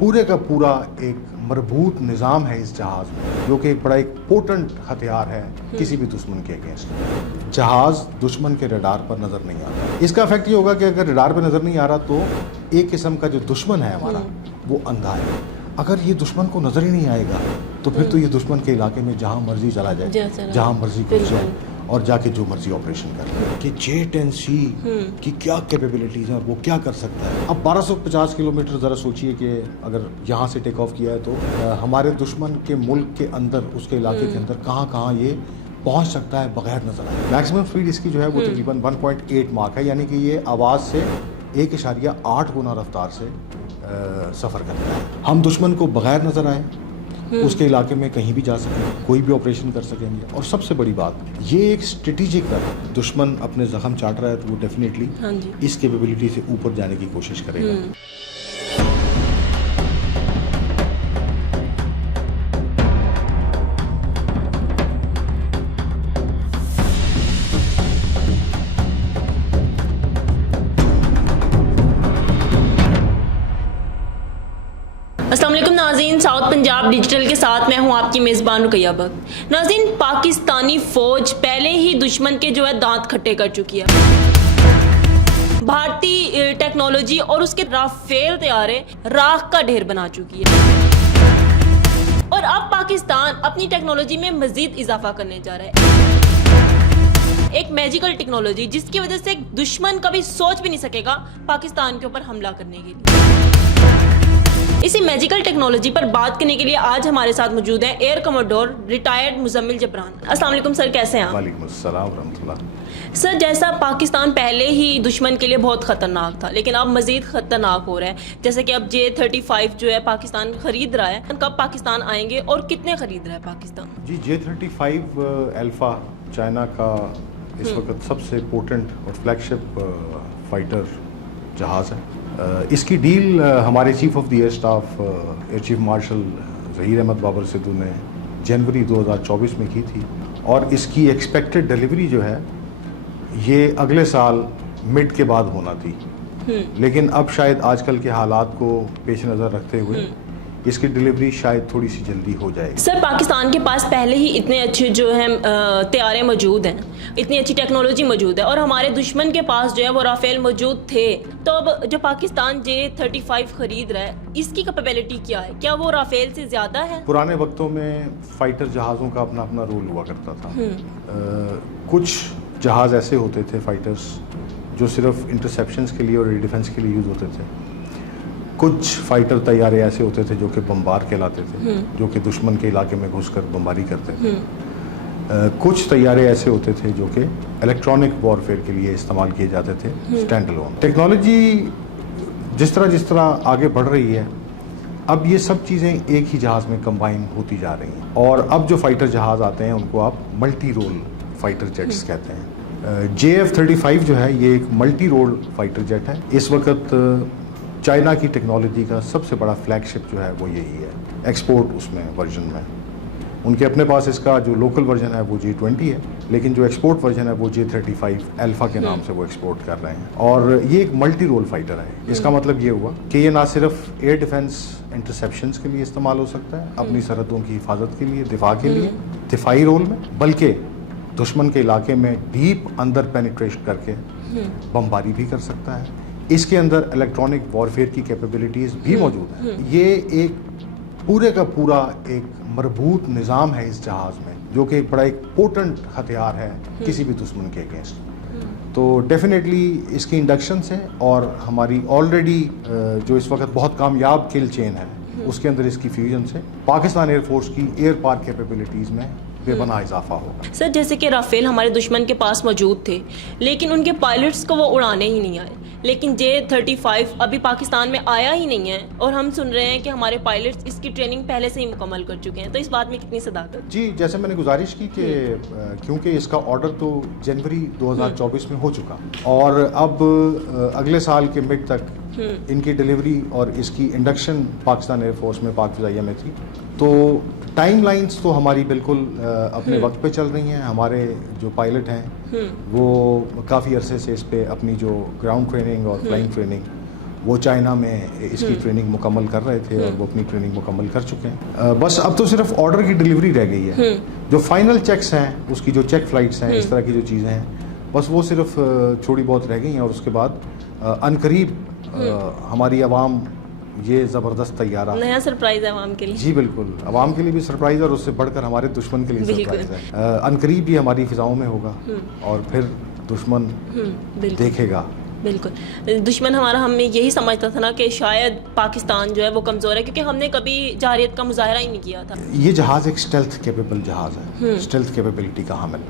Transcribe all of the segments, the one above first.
पूरे का पूरा एक मरबूत निज़ाम है इस जहाज़ में, जो कि एक बड़ा एक पोटेंट हथियार है किसी भी दुश्मन के अगेंस्ट। जहाज़ दुश्मन के रडार पर नज़र नहीं आता। इसका इफेक्ट ये होगा कि अगर रडार पर नज़र नहीं आ रहा तो एक किस्म का जो दुश्मन है हमारा वो अंधा है। अगर ये दुश्मन को नज़र ही नहीं आएगा तो फिर तो ये दुश्मन के इलाके में जहाँ मर्जी चला जाए, जहाँ मर्जी घुस जाए और जाके जो मर्जी ऑपरेशन कर ले। कि J-10C की क्या कैपेबिलिटीज हैं और वो क्या कर सकता है। अब 1250 किलोमीटर ज़रा सोचिए कि अगर यहाँ से टेक ऑफ किया है तो हमारे दुश्मन के मुल्क के अंदर, उसके इलाके के अंदर कहाँ ये पहुँच सकता है बगैर नजर आए। मैक्सिमम स्पीड इसकी जो है वो तकरीबन 1.8 मार्क है, यानी कि ये आवाज़ से 1.8 गुना रफ्तार से सफ़र करता है। हम दुश्मन को बगैर नजर आए उसके इलाके में कहीं भी जा सकेंगे, कोई भी ऑपरेशन कर सकेंगे। और सबसे बड़ी बात, ये एक स्ट्रेटेजिक है। दुश्मन अपने जख्म चाट रहा है तो वो डेफिनेटली इस कैपेबिलिटी से ऊपर जाने की कोशिश करेगा। अस्सलाम वालेकुम नाज़रीन, साउथ पंजाब डिजिटल के साथ मैं हूं आपकी मेज़बान रुकैया भक्त। नाज़रीन, पाकिस्तानी फ़ौज पहले ही दुश्मन के जो है दांत खट्टे कर चुकी है। भारतीय टेक्नोलॉजी और उसके राफेल तैयारे राख का ढेर बना चुकी है और अब पाकिस्तान अपनी टेक्नोलॉजी में मज़ीद इजाफा करने जा रहा है। एक मैजिकल टेक्नोलॉजी जिसकी वजह से दुश्मन कभी सोच भी नहीं सकेगा पाकिस्तान के ऊपर हमला करने के लिए। इसी मैजिकल टेक्नोलॉजी पर बात करने के लिए आज हमारे साथ मौजूद हैं air commodore retired Muzammil Jibran. अस्सलाम वालेकुम सर, कैसे हैं आप? वालेकुम अस्सलाम रहमतुल्लाह। सर, जैसा पाकिस्तान पहले ही दुश्मन के लिए बहुत ख़तरनाक था लेकिन अब मज़ीद ख़तरनाक हो रहा है, जैसे कि अब J-35 जो है पाकिस्तान ख़रीद रहा है, कब पाकिस्तान आएंगे और कितने ख़रीद रहा है पाकिस्तान? जी, J-35 अल्फ़ा चाइना का इस वक्त सबसे पोटेंट और फ्लैगशिप फाइटर जहाज़ है। इसकी डील हमारे chief of the air staff air chief marshal Zaheer Ahmed Babar Sidhu ने जनवरी 2024 में की थी और इसकी एक्सपेक्टेड डिलीवरी जो है ये अगले साल मिड के बाद होना थी। लेकिन अब शायद आजकल के हालात को पेश नज़र रखते हुए इसकी डिलीवरी शायद थोड़ी सी जल्दी हो जाएगी। सर, पाकिस्तान के पास पहले ही इतने अच्छे जो है तैयारे मौजूद हैं, इतनी अच्छी टेक्नोलॉजी मौजूद है और हमारे दुश्मन के पास जो है वो राफेल मौजूद थे, तो अब जो पाकिस्तान J-35 खरीद रहा है इसकी कैपेबिलिटी क्या है? क्या वो राफेल से ज़्यादा है? पुराने वक्तों में फाइटर जहाज़ों का अपना अपना रोल हुआ करता था। कुछ जहाज़ ऐसे होते थे फाइटर्स जो सिर्फ इंटरसेप्शंस के लिए और डिफेंस के लिए यूज़ होते थे। कुछ फाइटर तैयारे ऐसे होते थे जो कि बम्बार कहलाते थे, जो कि दुश्मन के इलाके में घुसकर बमबारी करते थे। कुछ तैयारे ऐसे होते थे जो कि इलेक्ट्रॉनिक वॉरफेयर के लिए इस्तेमाल किए जाते थे स्टैंड अलोन। टेक्नोलॉजी जिस तरह आगे बढ़ रही है, अब ये सब चीज़ें एक ही जहाज़ में कंबाइन होती जा रही हैं और अब जो फाइटर जहाज़ आते हैं उनको आप मल्टी रोल फाइटर जेट्स कहते हैं। JF-35 जो है ये एक मल्टी रोल फाइटर जेट है। इस वक्त चाइना की टेक्नोलॉजी का सबसे बड़ा फ्लैगशिप जो है वो यही है। एक्सपोर्ट उसमें वर्जन में उनके अपने पास इसका जो लोकल वर्जन है वो J-20 है, लेकिन जो एक्सपोर्ट वर्जन है वो J-35 अल्फा के नाम से वो एक्सपोर्ट कर रहे हैं और ये एक मल्टी रोल फाइटर है। इसका मतलब ये हुआ कि ये ना सिर्फ एयर डिफेंस इंटरसेप्शंस के लिए इस्तेमाल हो सकता है, अपनी सरहदों की हिफाजत के लिए, दिफा के लिए, दिफाई रोल में, बल्कि दुश्मन के इलाके में डीप अंदर पेनिट्रेशन करके बमबारी भी कर सकता है। इसके अंदर इलेक्ट्रॉनिक वॉरफेयर की कैपेबिलिटीज़ भी मौजूद हैं। ये एक पूरे का पूरा एक मरबूत निज़ाम है इस जहाज़ में, जो कि एक बड़ा एक पोटेंट हथियार है किसी भी दुश्मन के अगेंस्ट। तो डेफिनेटली इसकी इंडक्शन से और हमारी ऑलरेडी जो इस वक्त बहुत कामयाब किल चेन है उसके अंदर इसकी फ्यूजन से पाकिस्तान एयरफोर्स की एयर पार कैपेबिलिटीज़ में बेपनाह इजाफा होगा। सर, जैसे कि राफेल हमारे दुश्मन के पास मौजूद थे लेकिन उनके पायलट्स को वो उड़ाने ही नहीं आए, लेकिन J-35 अभी पाकिस्तान में आया ही नहीं है और हम सुन रहे हैं कि हमारे पायलट्स इसकी ट्रेनिंग पहले से ही मुकम्मल कर चुके हैं, तो इस बात में कितनी सदाकत? जी, जैसे मैंने गुजारिश की कि क्योंकि इसका ऑर्डर तो जनवरी 2024 में हो चुका और अब अगले साल के मिड तक इनकी डिलीवरी और इसकी इंडक्शन पाकिस्तान एयरफोर्स में, पाक फ़िज़ाइया में थी, तो टाइमलाइंस तो हमारी बिल्कुल अपने वक्त पे चल रही हैं। हमारे जो पायलट हैं वो काफ़ी अरसे से इस पे अपनी जो ग्राउंड ट्रेनिंग और फ्लाइंग ट्रेनिंग वो चाइना में इसकी ट्रेनिंग मुकम्मल कर रहे थे और वो अपनी ट्रेनिंग मुकम्मल कर चुके हैं। बस अब तो सिर्फ ऑर्डर की डिलीवरी रह गई है। जो फाइनल चेक्स हैं, उसकी जो चेक फ्लाइट्स हैं, इस तरह की जो चीज़ें हैं, बस वो सिर्फ थोड़ी बहुत रह गई हैं। और उसके बाद अनकरीब हमारी आवाम ये ज़बरदस्त तैयारा, नया सरप्राइज है आवाम के लिए। जी बिल्कुल, आवाम के लिए भी सरप्राइज और उससे बढ़कर हमारे दुश्मन के लिए सरप्राइज है। अनकरीब ये हमारी फिजाओं में होगा और फिर दुश्मन देखेगा। बिल्कुल, दुश्मन हमारा, हमें यही समझता था ना कि शायद पाकिस्तान जो है वो कमज़ोर है, क्योंकि हमने कभी जारियत का मुजाहरा ही नहीं किया था। ये जहाज़ एक स्टेल्थ कैपेबल जहाज़ है, स्टेल्थ कैपेबिलिटी का हामिल।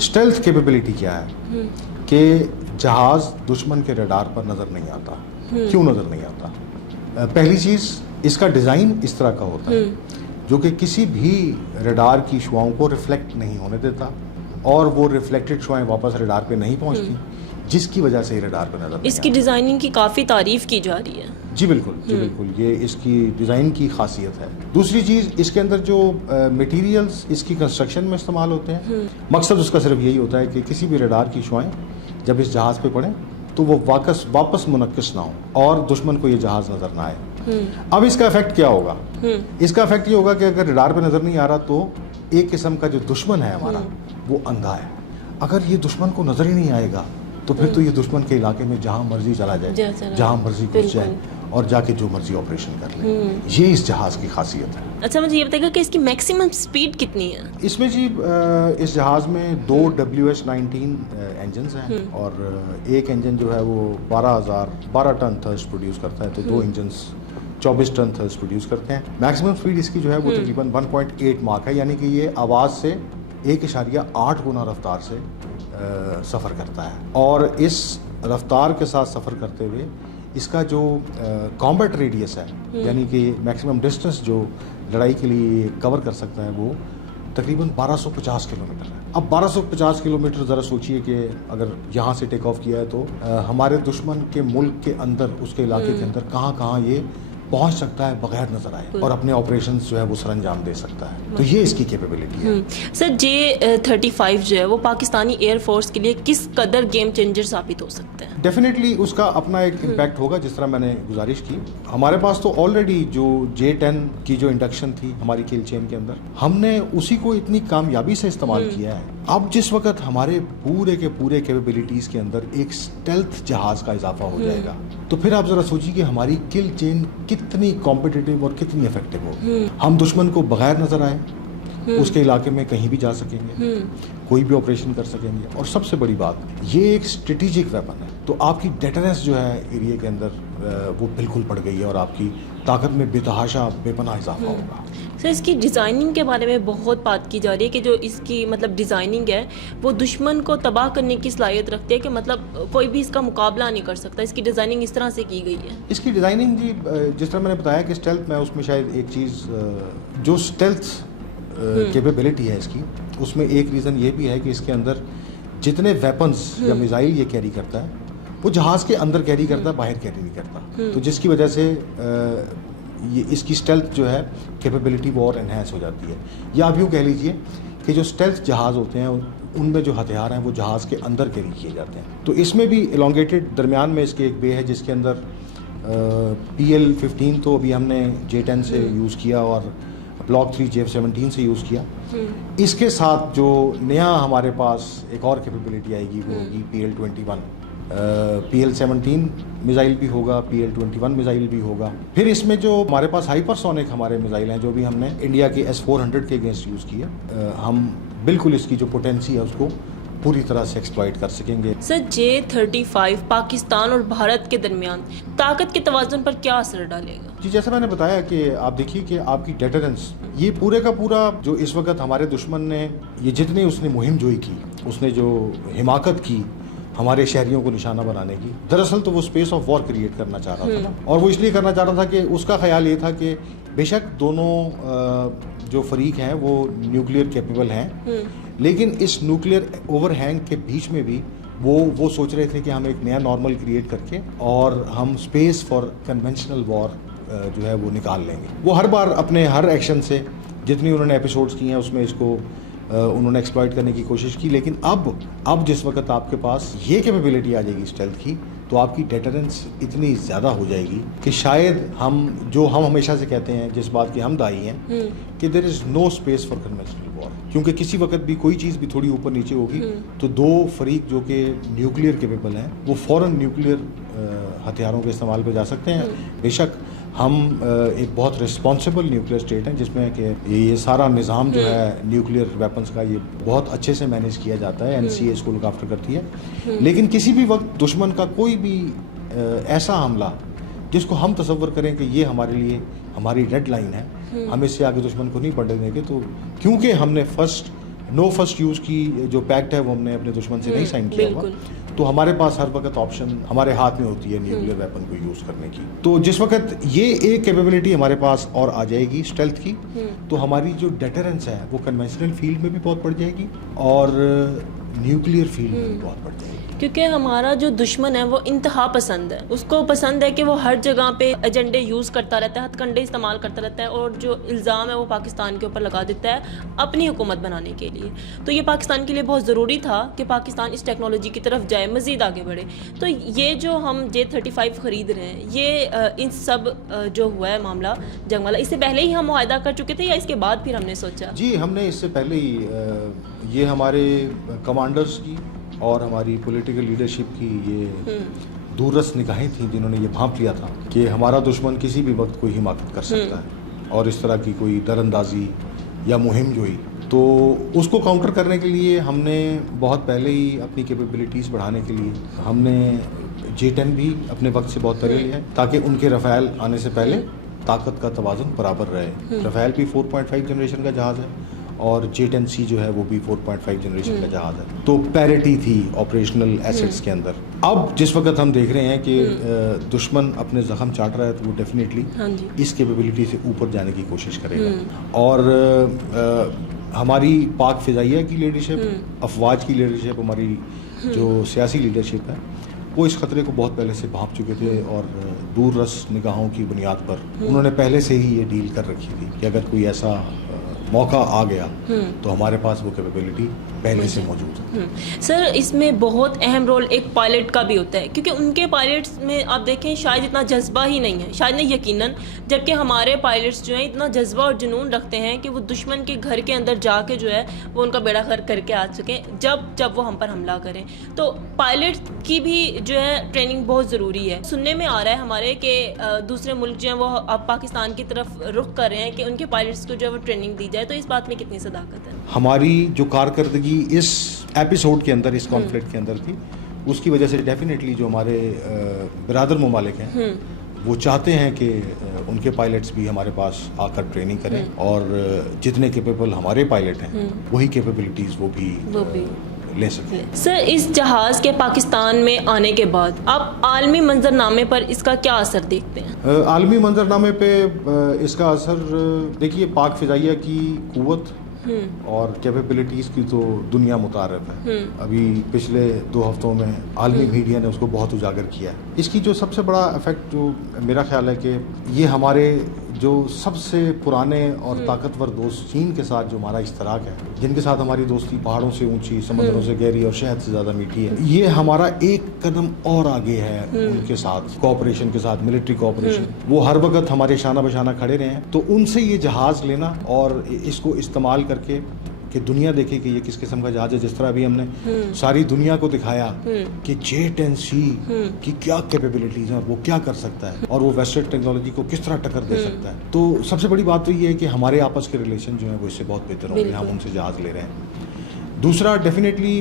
स्टेल्थ कैपेबिलिटी क्या है कि जहाज़ दुश्मन के रडार पर नज़र नहीं आता। क्यों नज़र नहीं आता? पहली चीज़, इसका डिज़ाइन इस तरह का होता है जो कि किसी भी रडार की शुआओं को रिफ्लेक्ट नहीं होने देता और वो रिफ्लेक्टेड शुआएं वापस रडार पे नहीं पहुंचती, जिसकी वजह से ये रडार पे नजर इसकी डिज़ाइनिंग की काफ़ी तारीफ की जा रही है। जी बिल्कुल, जी बिल्कुल, ये इसकी डिज़ाइन की खासियत है। दूसरी चीज़, इसके अंदर जो मटेरियल्स इसकी कंस्ट्रक्शन में इस्तेमाल होते हैं, मकसद उसका सिर्फ यही होता है कि किसी भी रडार की शुआएं जब इस जहाज़ पे पड़ें तो वो वापस मुनक्किस ना हो और दुश्मन को ये जहाज़ नज़र ना आए। अब इसका इफेक्ट क्या होगा? इसका इफेक्ट ये होगा कि अगर रडार पे नज़र नहीं आ रहा तो एक किस्म का जो दुश्मन है हमारा वो अंधा है। अगर ये दुश्मन को नज़र ही नहीं आएगा तो फिर तो ये दुश्मन के इलाके में जहाँ मर्जी चला जाए, जहाँ मर्जी घुस जाए और जाके जो मर्जी ऑपरेशन कर ले। ये इस जहाज़ की खासियत है। अच्छा, मुझे ये बताइएगा कि इसकी मैक्सिमम स्पीड कितनी है? इसमें जी इस जहाज़ में 2 WS-19 इंजन्स हैं और एक इंजन जो है वो 12 टन थर्स्ट प्रोड्यूस करता है, तो 2 इंजन्स 24 टन थर्स्ट प्रोड्यूस करते हैं। मैक्सिमम स्पीड इसकी जो है वो तकरीबन 1.8 मार्क है, यानी कि ये आवाज़ से 1.8 गुना रफ्तार से सफ़र करता है। और इस रफ्तार के साथ सफ़र करते हुए इसका जो कॉम्बैट रेडियस है, यानी कि मैक्सिमम डिस्टेंस जो लड़ाई के लिए कवर कर सकता है, वो तकरीबन 1250 किलोमीटर है। अब 1250 किलोमीटर ज़रा सोचिए कि अगर यहाँ से टेक ऑफ किया है तो हमारे दुश्मन के मुल्क के अंदर, उसके इलाके के अंदर कहाँ ये पहुंच सकता है बगैर नजर आए और अपने ऑपरेशंस जो है वो सरंजाम दे सकता है। तो ये इसकी कैपेबिलिटी है। सर, J-35 जो है वो पाकिस्तानी एयरफोर्स के लिए किस कदर गेम चेंजर साबित हो सकता है? डेफिनेटली उसका अपना एक इम्पैक्ट होगा। जिस तरह मैंने गुजारिश की, हमारे पास तो ऑलरेडी जो J-10 की जो इंडक्शन थी हमारी किल चेन के अंदर, हमने उसी को इतनी कामयाबी से इस्तेमाल किया है। अब जिस वक्त हमारे पूरे के पूरे कैपेबिलिटीज के अंदर एक स्टेल्थ जहाज का इजाफा हो जाएगा, तो फिर आप जरा सोचिए कि हमारी किल चेन कितनी कॉम्पिटिटिव और कितनी इफेक्टिव हो। हम दुश्मन को बगैर नजर आए उसके इलाके में कहीं भी जा सकेंगे, कोई भी ऑपरेशन कर सकेंगे। और सबसे बड़ी बात, ये एक स्ट्रेटेजिक वेपन है, तो आपकी डेटरेंस जो है एरिया के अंदर वो बिल्कुल बढ़ गई है और आपकी ताकत में बेतहाशा बेपनाह इजाफा होगा। सर, इसकी डिज़ाइनिंग के बारे में बहुत बात की जा रही है कि जो इसकी मतलब डिज़ाइनिंग है वो दुश्मन को तबाह करने की सलाहियत रखती है, कि मतलब कोई भी इसका मुकाबला नहीं कर सकता। इसकी डिज़ाइनिंग इस तरह से की गई है। इसकी डिज़ाइनिंग जी, जिस तरह मैंने बताया कि स्टेल्थ में, उसमें शायद एक चीज़ जो स्टेल्थ कैपेबिलिटी है इसकी, उसमें एक रीज़न ये भी है कि इसके अंदर जितने वेपन्स या मिसाइल ये कैरी करता है वो जहाज़ के अंदर कैरी करता है, बाहर कैरी नहीं करता। तो जिसकी वजह से ये इसकी स्टेल्थ जो है कैपेबिलिटी वो और एनहेंस हो जाती है। या आप यूँ कह लीजिए कि जो स्टेल्थ जहाज़ होते हैं उनमें जो हथियार हैं वो जहाज़ के अंदर कैरी किए जाते हैं। तो इसमें भी एलोंगेटेड दरमियान में इसके एक बे है जिसके अंदर PL-15 तो अभी हमने J-10 से यूज़ किया और ब्लॉक 3 J-17 से यूज़ किया। इसके साथ जो नया हमारे पास एक और कैपेबिलिटी आएगी वो होगी PL-21। PL-17 मिसाइल भी होगा, PL-21 मिसाइल भी होगा। फिर इसमें जो हमारे पास हाइपरसोनिक हमारे मिसाइल हैं जो भी हमने इंडिया के S-400 के अगेंस्ट यूज़ किए, हम बिल्कुल इसकी जो पोटेंसी है उसको पूरी तरह से एक्सप्लॉइट कर सकेंगे। सर, J-35 पाकिस्तान और भारत के दरमियान ताकत के तवाज़ुन पर क्या असर डालेगा? जी, जैसे मैंने बताया कि आप देखिए कि आपकी डेटरेंस, ये पूरे का पूरा जो इस वक्त हमारे दुश्मन ने ये जितनी उसने मुहिम जोई की, उसने जो हिमाकत की हमारे शहरियों को निशाना बनाने की, दरअसल तो वो स्पेस ऑफ वॉर क्रिएट करना चाह रहा था। और वो इसलिए करना चाह रहा था कि उसका ख्याल ये था कि बेशक दोनों जो फरीक हैं वो न्यूक्लियर कैपेबल हैं, लेकिन इस न्यूक्लियर ओवरहैंग के बीच में भी वो सोच रहे थे कि हम एक नया नॉर्मल क्रिएट करके और हम स्पेस फॉर कन्वेंशनल वॉर जो है वो निकाल लेंगे। वो हर बार अपने हर एक्शन से जितनी उन्होंने एपिसोड्स किए हैं उसमें इसको उन्होंने एक्सप्लॉइट करने की कोशिश की। लेकिन अब जिस वक्त आपके पास ये कैपेबिलिटी आ जाएगी स्टेल्थ की, तो आपकी डेटरेंस इतनी ज़्यादा हो जाएगी कि शायद हम हमेशा से कहते हैं, जिस बात के हम दाई हैं कि there is no space for conventional war, क्योंकि किसी वक्त भी कोई चीज़ भी थोड़ी ऊपर नीचे होगी तो दो फरीक जो कि न्यूक्लियर केपेबल हैं वो फ़ौरन न्यूक्लियर हथियारों के इस्तेमाल पे जा सकते हैं। बेशक हम एक बहुत रिस्पॉन्सिबल न्यूक्लियर स्टेट हैं जिसमें कि ये सारा निज़ाम जो है न्यूक्लियर वेपन्स का ये बहुत अच्छे से मैनेज किया जाता है, NCA इसको लुक आफ्टर करती है। लेकिन किसी भी वक्त दुश्मन का कोई भी ऐसा हमला जिसको हम तसव्वुर करें कि ये हमारे लिए हमारी रेड लाइन है, हम इससे आगे दुश्मन को नहीं बढ़ने देंगे, तो क्योंकि हमने नो फर्स्ट यूज़ की जो पैक्ट है वो हमने अपने दुश्मन से नहीं साइन किया हुआ, तो हमारे पास हर वक्त ऑप्शन हमारे हाथ में होती है न्यूक्लियर वेपन को यूज़ करने की। तो जिस वक्त ये एक कैपेबिलिटी हमारे पास और आ जाएगी स्टेल्थ की, तो हमारी जो डेटरेंस है वो कन्वेंशनल फील्ड में भी बहुत बढ़ जाएगी और न्यूक्लियर फील्ड में भी बहुत बढ़ जाएगी। क्योंकि हमारा जो दुश्मन है वो इंतहा पसंद है, उसको पसंद है कि वो हर जगह पे एजेंडे यूज़ करता रहता है, हथकंडे इस्तेमाल करता रहता है और जो इल्ज़ाम है वो पाकिस्तान के ऊपर लगा देता है अपनी हुकूमत बनाने के लिए। तो ये पाकिस्तान के लिए बहुत ज़रूरी था कि पाकिस्तान इस टेक्नोलॉजी की तरफ जाए, मज़ीद आगे बढ़े। तो ये जो हम J-35 ख़रीद रहे हैं, ये इन सब जो हुआ है मामला जंग वाला, इससे पहले ही हम मुआहदा कर चुके थे या इसके बाद फिर हमने सोचा? जी, हमने इससे पहले ही ये हमारे कमांडर्स की और हमारी पॉलिटिकल लीडरशिप की ये दूररस निगाहें थी जिन्होंने ये भांप लिया था कि हमारा दुश्मन किसी भी वक्त कोई हिमाकत कर सकता है और इस तरह की कोई दरअंदाजी या मुहिम जो ही, तो उसको काउंटर करने के लिए हमने बहुत पहले ही अपनी कैपेबिलिटीज़ बढ़ाने के लिए हमने J-10 भी अपने वक्त से बहुत पहले लिया है ताकि उनके रफ़ेल आने से पहले ताकत का तवाज़ुन बराबर रहे। रफ़ेल भी 4.5 जनरेशन का जहाज़ है और J-10C जो है वो भी 4.5 जनरेशन का जहाज़ है, तो पैरिटी थी ऑपरेशनल एसेट्स के अंदर। अब जिस वक्त हम देख रहे हैं कि दुश्मन अपने ज़ख्म चाट रहा है तो वो डेफिनेटली इस कैपेबिलिटी से ऊपर जाने की कोशिश करेगा और हमारी पाक फ़िज़ाइया की लीडरशिप, अफवाज की लीडरशिप, हमारी जो सियासी लीडरशिप है वो इस ख़तरे को बहुत पहले से भांप चुके थे और दूररस निगाहों की बुनियाद पर उन्होंने पहले से ही ये डील कर रखी थी कि अगर कोई ऐसा मौका आ गया तो हमारे पास वो कैपेबिलिटी पहले से मौजूद है। सर, इसमें बहुत अहम रोल एक पायलट का भी होता है क्योंकि उनके पायलट्स में आप देखें शायद इतना जज्बा ही नहीं है, शायद नहीं यकीनन, जबकि हमारे पायलट्स जो हैं इतना जज्बा और जुनून रखते हैं कि वो दुश्मन के घर के अंदर जाके जो है वो उनका बेड़ा गर्क करके आ सकें जब वो हम पर हमला करें। तो पायलट की भी जो है ट्रेनिंग बहुत ज़रूरी है। सुनने में आ रहा है हमारे कि दूसरे मुल्क जो हैं वो अब पाकिस्तान की तरफ रुख कर रहे हैं कि उनके पायलट्स को जो है वो ट्रेनिंग दी जाए, तो इस बात में कितनी सदाकत है? हमारी जो कारकर्दगी इस एपिसोड के अंदर, इस कॉन्फ्लिक्ट के अंदर थी, उसकी वजह से डेफिनेटली जो हमारे बिरादर ममालिक हैं वो चाहते हैं कि उनके पायलट्स भी हमारे पास आकर ट्रेनिंग करें और जितने कैपेबल हमारे पायलट हैं वही कैपेबिलिटीज़ वो भी ले सकते। सर, इस जहाज़ के पाकिस्तान में आने के बाद आप आलमी मंजरनामे पर इसका क्या असर देखते हैं? आलमी मंजरनामे पे इसका असर देखिए, पाक फ़िज़ाइया की क़ुव्वत और कैपेबिलिटीज़ की तो दुनिया मुतारफ है। अभी पिछले 2 हफ्तों में आलमी मीडिया ने उसको बहुत उजागर किया है। इसकी जो सबसे बड़ा इफेक्ट जो मेरा ख्याल है कि ये हमारे जो सबसे पुराने और ताकतवर दोस्त चीन के साथ जो हमारा इश्तराक है, जिनके साथ हमारी दोस्ती पहाड़ों से ऊंची, समंदरों से गहरी और शहद से ज़्यादा मीठी है, ये हमारा एक कदम और आगे है उनके साथ कोऑपरेशन के साथ, मिलिट्री कोऑपरेशन। वो हर वक्त हमारे शाना बशाना खड़े रहे हैं, तो उनसे ये जहाज़ लेना और इसको इस्तेमाल करके कि दुनिया देखे कि ये किस किस्म का जहाज है। जिस तरह अभी हमने सारी दुनिया को दिखाया कि J-10C की क्या कैपेबिलिटीज हैं और वो क्या कर सकता है और वो वेस्टर्न टेक्नोलॉजी को किस तरह टक्कर दे सकता है। तो सबसे बड़ी बात तो ये है कि हमारे आपस के रिलेशन जो है वो इससे बहुत बेहतर होंगे, हम उनसे जहाज ले रहे हैं। दूसरा, डेफिनेटली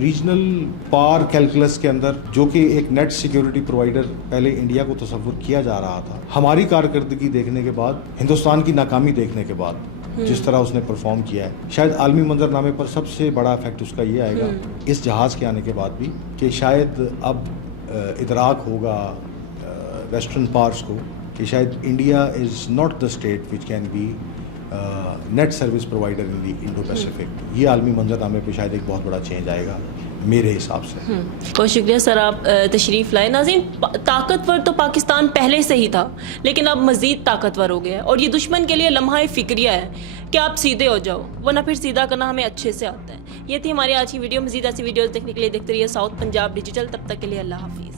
रीजनल पावर कैलकुलस के अंदर जो कि एक नेट सिक्योरिटी प्रोवाइडर पहले इंडिया को तस्वुर किया जा रहा था, हमारी कारकर्दगी देखने के बाद, हिंदुस्तान की नाकामी देखने के बाद, जिस तरह उसने परफॉर्म किया है, शायद आलमी मंजरनामे पर सबसे बड़ा इफेक्ट उसका ये आएगा इस जहाज़ के आने के बाद भी कि शायद अब इदराक होगा वेस्टर्न पावर्स को कि शायद India is not the state which can be net service provider in the Indo Pacific. ये आलमी मंजरनामे पे शायद एक बहुत बड़ा चेंज आएगा मेरे हिसाब से। बहुत शुक्रिया सर, आप तशरीफ़ लाए। नाज़रीन, ताकतवर तो पाकिस्तान पहले से ही था, लेकिन अब मज़ीद ताकतवर हो गया है और ये दुश्मन के लिए लम्हा फ़िक्रिया है कि आप सीधे हो जाओ, वरना फिर सीधा करना हमें अच्छे से आता है। ये थी हमारी आज की वीडियो। मज़ीद ऐसी वीडियोज़ देखने के लिए देखते रहिए साउथ पंजाब डिजिटल। तब तक के लिए अल्लाह हाफिज़।